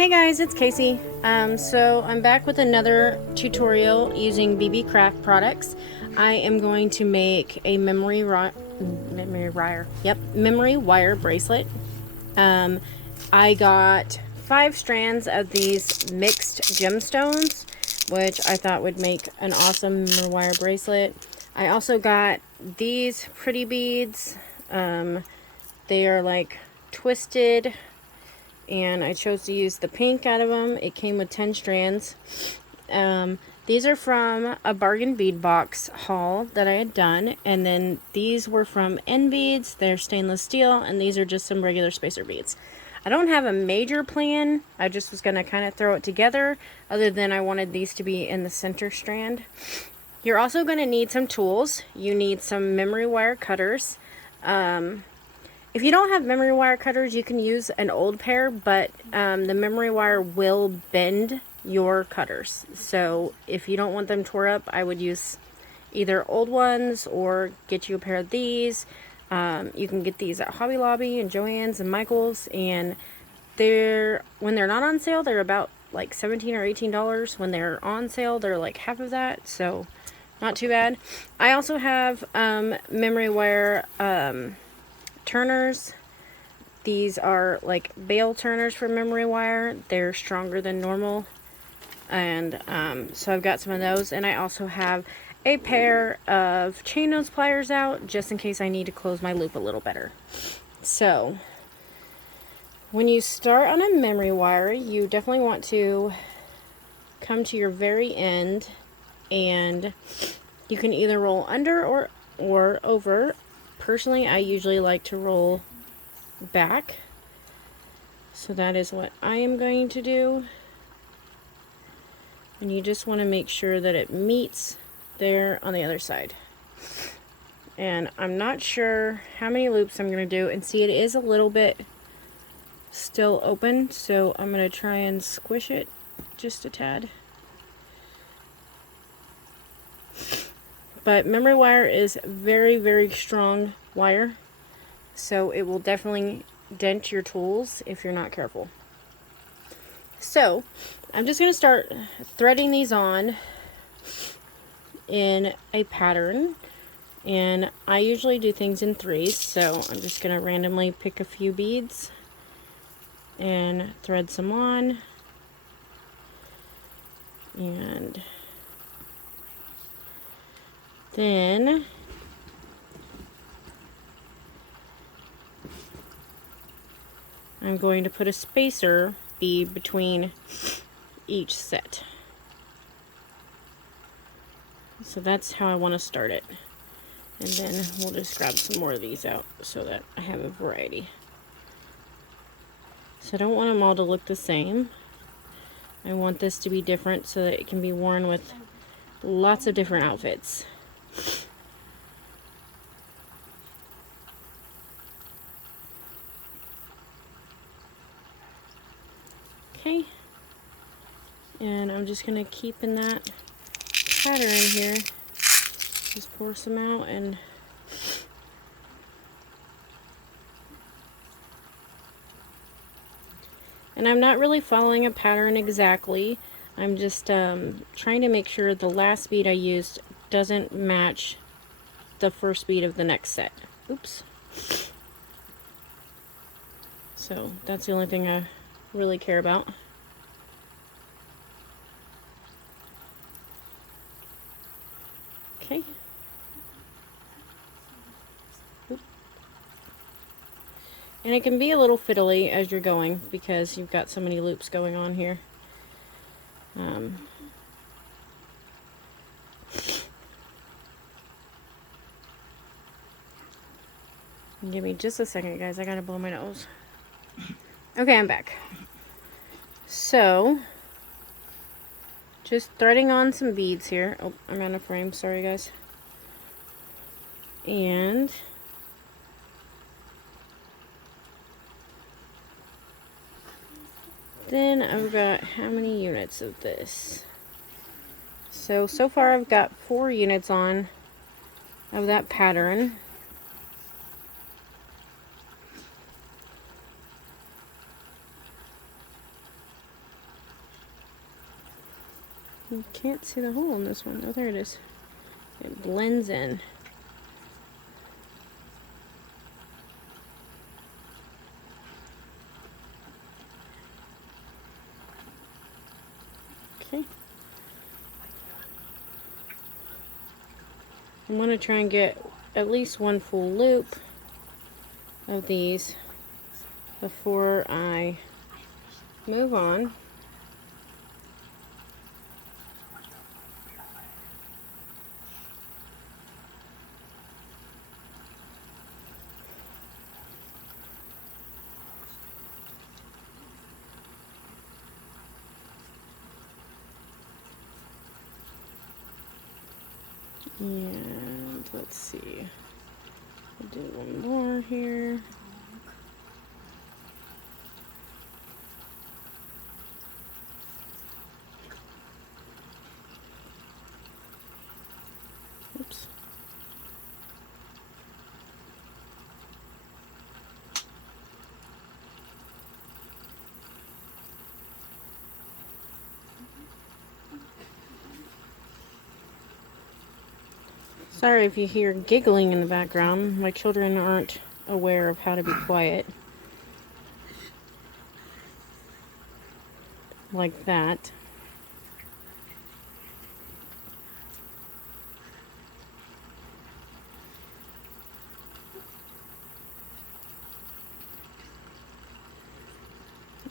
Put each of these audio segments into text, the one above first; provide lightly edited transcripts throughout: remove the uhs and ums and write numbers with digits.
Hey guys, it's Casey. So I'm back with another tutorial using Beebeecraft products. I am going to make a memory wire bracelet. I got 5 strands of these mixed gemstones, which I thought would make an awesome memory wire bracelet. I also got these pretty beads. They are like twisted, and I chose to use the pink out of them. It came with 10 strands. These are from a bargain bead box haul that I had done, and then these were from N beads. They're stainless steel, and these are just some regular spacer beads. I don't have a major plan. I just was going to kind of throw it together, other than I wanted these to be in the center strand. You're also going to need some tools. You need some memory wire cutters. If you don't have memory wire cutters, you can use an old pair, but the memory wire will bend your cutters. So if you don't want them tore up, I would use either old ones or get you a pair of these. You can get these at Hobby Lobby and Joann's and Michael's, and when they're not on sale, they're about like $17 or $18. When they're on sale, they're like half of that, so not too bad. I also have memory wire turners. These are like bale turners for memory wire. They're stronger than normal, and so I've got some of those. And I also have a pair of chain nose pliers out, just in case I need to close my loop a little better. So when you start on a memory wire, you definitely want to come to your very end, and you can either roll under or over. Personally, I usually like to roll back, so that is what I am going to do. And you just want to make sure that it meets there on the other side. And I'm not sure how many loops I'm going to do, and see, it is a little bit still open, so I'm going to try and squish it just a tad. But memory wire is very, very strong wire, so it will definitely dent your tools if you're not careful. So I'm just going to start threading these on in a pattern, and I usually do things in threes, so I'm just going to randomly pick a few beads and thread some on. And then I'm going to put a spacer bead between each set. So that's how I want to start it. And then we'll just grab some more of these out so that I have a variety. So I don't want them all to look the same. I want this to be different so that it can be worn with lots of different outfits. Okay, and I'm just going to keep in that pattern here. Just pour some out, and I'm not really following a pattern exactly. I'm just trying to make sure the last bead I used doesn't match the first bead of the next set. Oops. So that's the only thing I really care about. Okay. And it can be a little fiddly as you're going because you've got so many loops going on here. Give me just a second, guys. I gotta blow my nose. Okay, I'm back. So, just threading on some beads here. Oh, I'm out of frame. Sorry, guys. And then I've got how many units of this? So far I've got 4 units on of that pattern. You can't see the hole in this one. Oh, there it is. It blends in. Okay. I'm going to try and get at least one full loop of these before I move on. And let's see, I'll do one more here. Oops. Sorry if you hear giggling in the background. My children aren't aware of how to be quiet. Like that.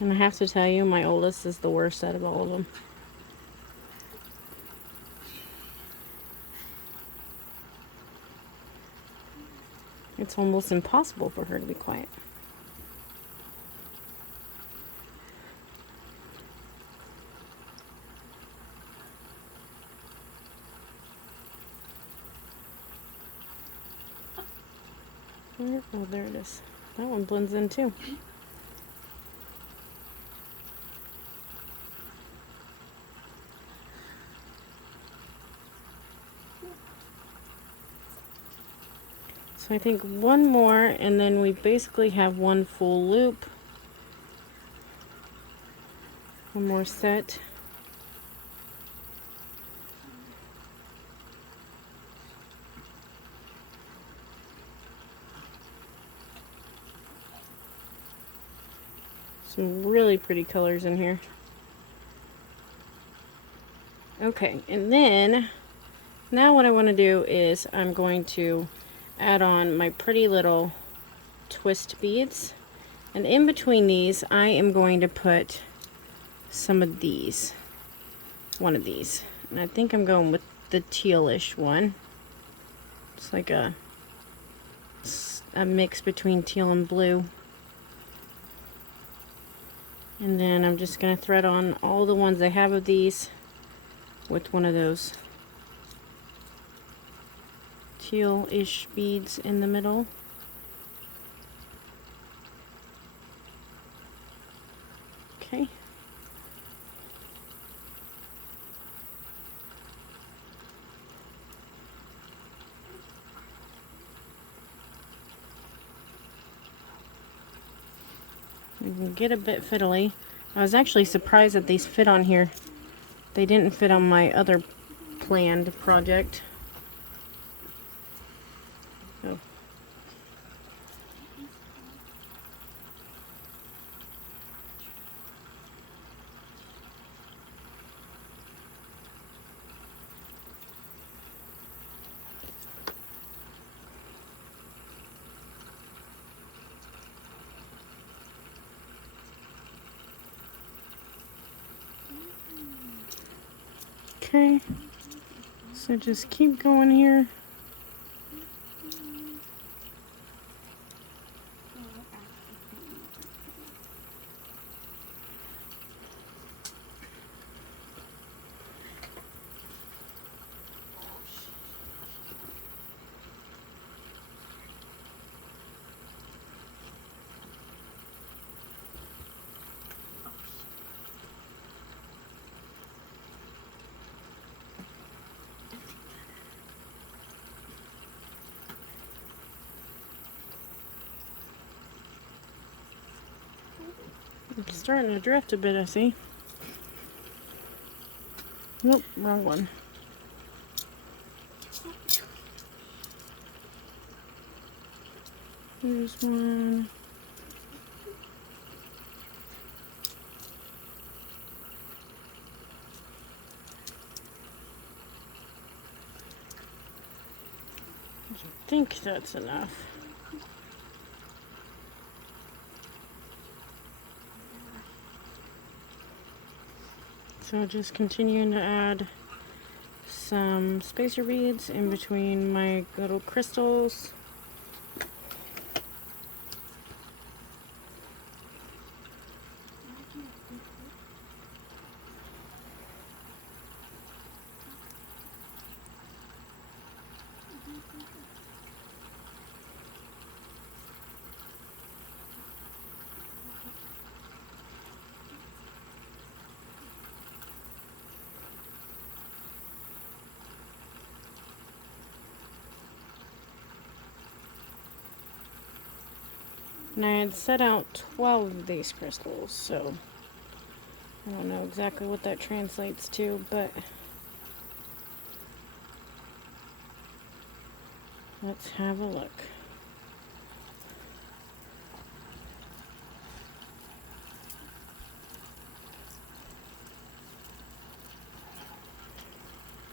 And I have to tell you, my oldest is the worst out of all of them. It's almost impossible for her to be quiet. Oh, there it is. That one blends in too. So I think one more, and then we basically have one full loop. One more set. Some really pretty colors in here. Okay, and then now what I want to do is I'm going to add on my pretty little twist beads, and in between these I am going to put some of these, one of these, and I think I'm going with the tealish one. It's like a mix between teal and blue. And then I'm just going to thread on all the ones I have of these with one of those teal-ish beads in the middle. Okay. You can get a bit fiddly. I was actually surprised that these fit on here. They didn't fit on my other planned project. Oh. Okay, so just keep going here. It's starting to drift a bit, I see. Nope, wrong one. Here's one. I think that's enough. So just continuing to add some spacer beads in between my little crystals. And I had set out 12 of these crystals, so I don't know exactly what that translates to, but let's have a look.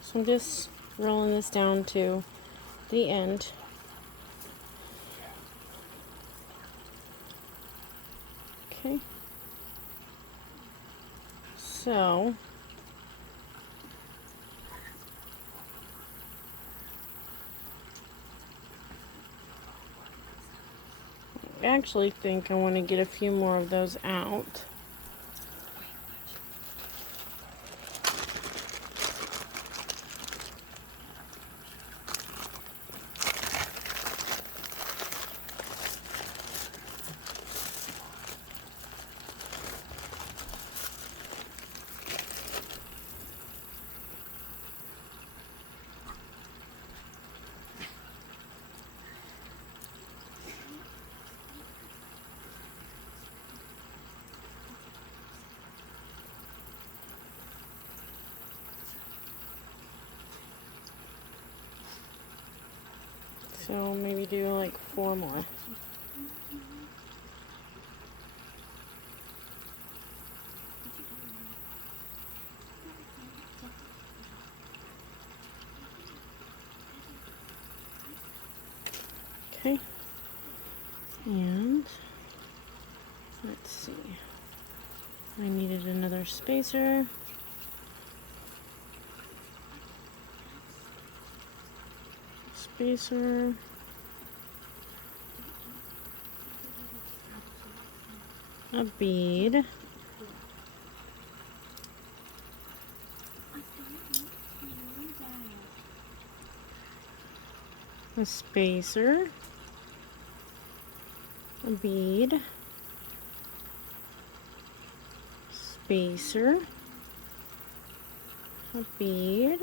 So I'm just rolling this down to the end. Okay. So I actually think I want to get a few more of those out. So maybe do like 4 more. Okay. And let's see. I needed another spacer. Spacer. A bead. A spacer. A bead. Spacer. A bead.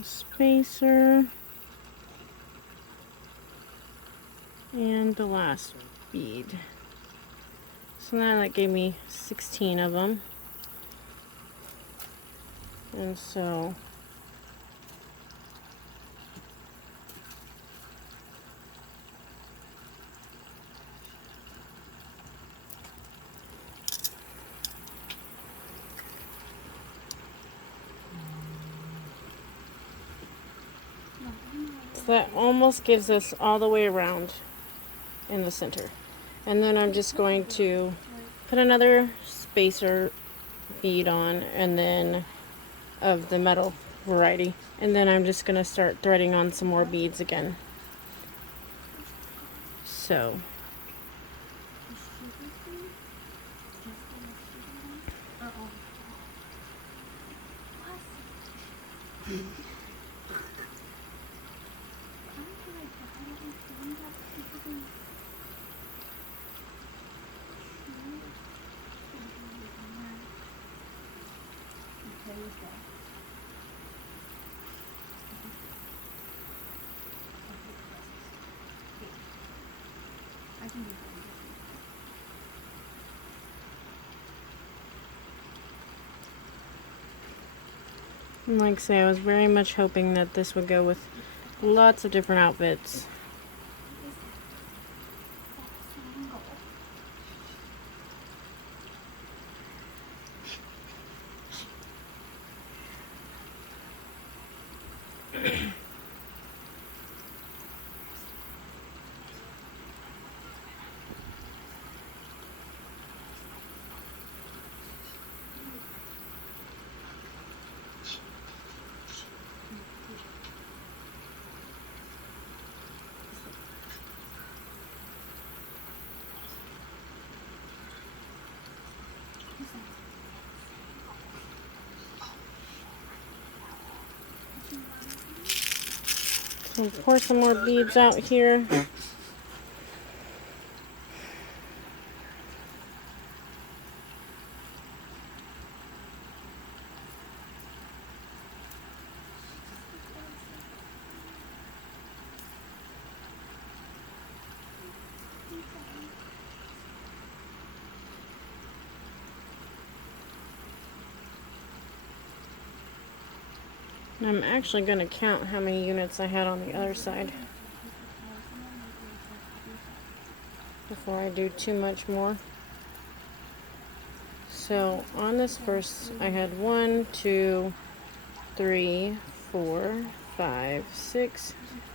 A spacer. And the last bead. So now that gave me 16 of them. And so that almost gives us all the way around in the center. And then I'm just going to put another spacer bead on, and then of the metal variety. And then I'm just going to start threading on some more beads again. So And like I say, I was very much hoping that this would go with lots of different outfits. So pour some more beads out here. I'm actually going to count how many units I had on the other side before I do too much more. So on this first, I had 1, 2, 3, 4, 5, 6,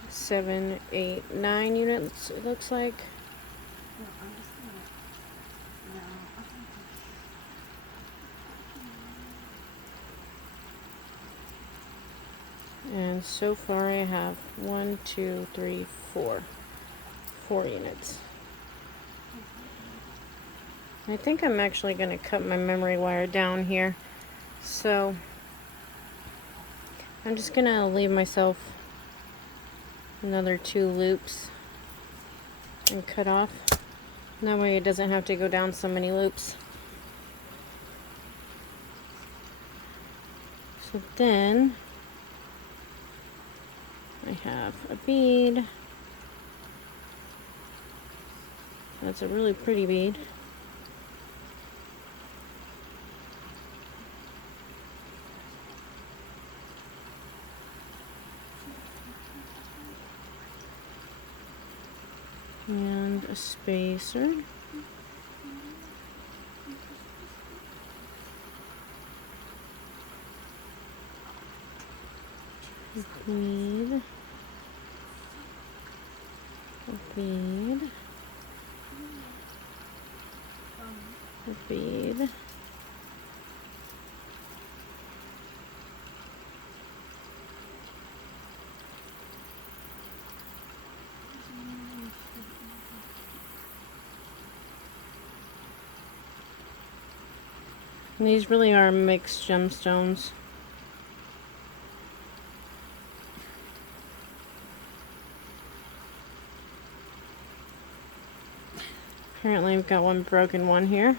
7, 8, 9 units, it looks like. And so far I have 1, 2, 3, 4. 4 units. I think I'm actually going to cut my memory wire down here. So I'm just going to leave myself another 2 loops and cut off. That way it doesn't have to go down so many loops. So then I have a bead. That's a really pretty bead. And a spacer. A bead. A bead. A bead. And these really are mixed gemstones. Apparently I've got one broken one here.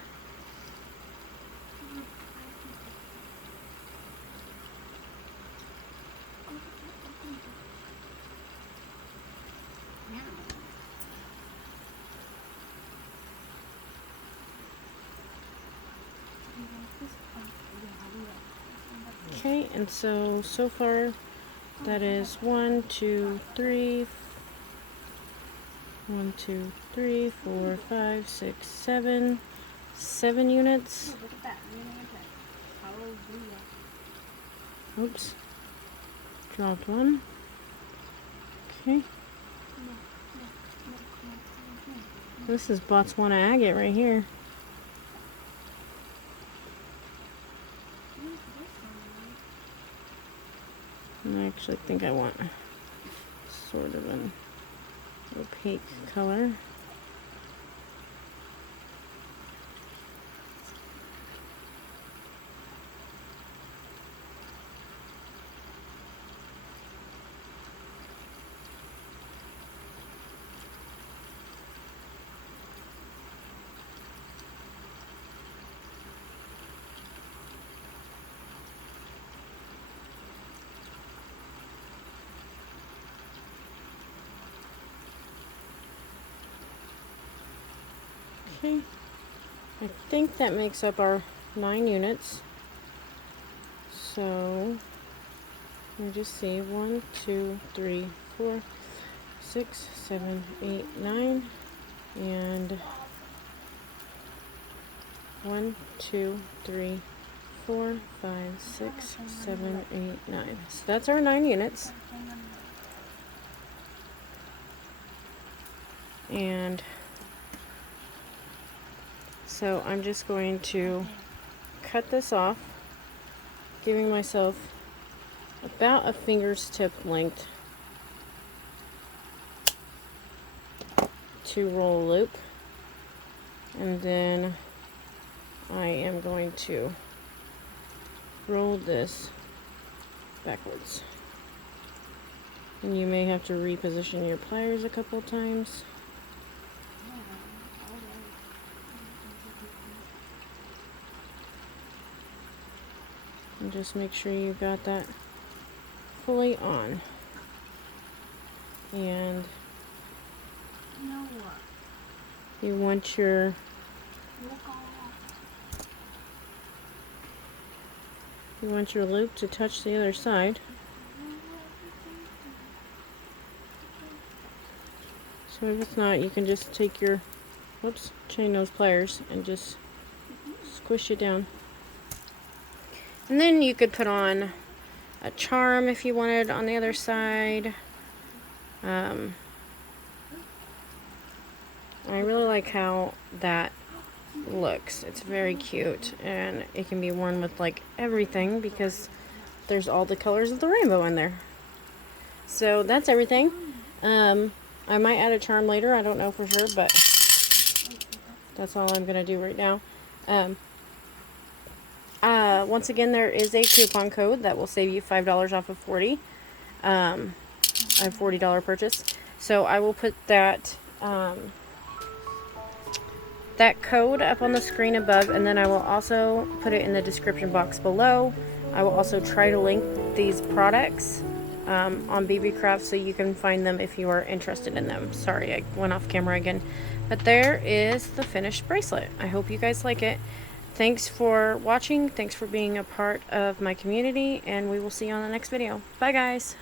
Okay, and so far that is 1, 2, 3, 1, 2, 3, 4, 5, 6, 7, 7 units. Oops, dropped one. Okay. This is Botswana agate right here. I actually think I want sort of an opaque color. Okay, I think that makes up our 9 units. So Let me just see. 1, 2, 3, 4, 6, 7, 8, 9, and 1, 2, 3, 4, 5, 6, 7, 8, 9. So that's our 9 units. And so I'm just going to cut this off, giving myself about a finger's tip length to roll a loop, and then I am going to roll this backwards. And you may have to reposition your pliers a couple times. And just make sure you got that fully on. And you want your loop to touch the other side. So if it's not, you can just take your chain nose pliers and just squish it down. And then you could put on a charm if you wanted on the other side. I really like how that looks. It's very cute, and it can be worn with like everything because there's all the colors of the rainbow in there. So that's everything. I might add a charm later, I don't know for sure, but that's all I'm gonna do right now. Once again, there is a coupon code that will save you $5 off of 40 a $40 purchase. So I will put that that code up on the screen above, and then I will also put it in the description box below. I will also try to link these products on Beebeecraft so you can find them if you are interested in them. Sorry, I went off camera again. But there is the finished bracelet. I hope you guys like it. Thanks for watching. Thanks for being a part of my community, and we will see you on the next video. Bye, guys.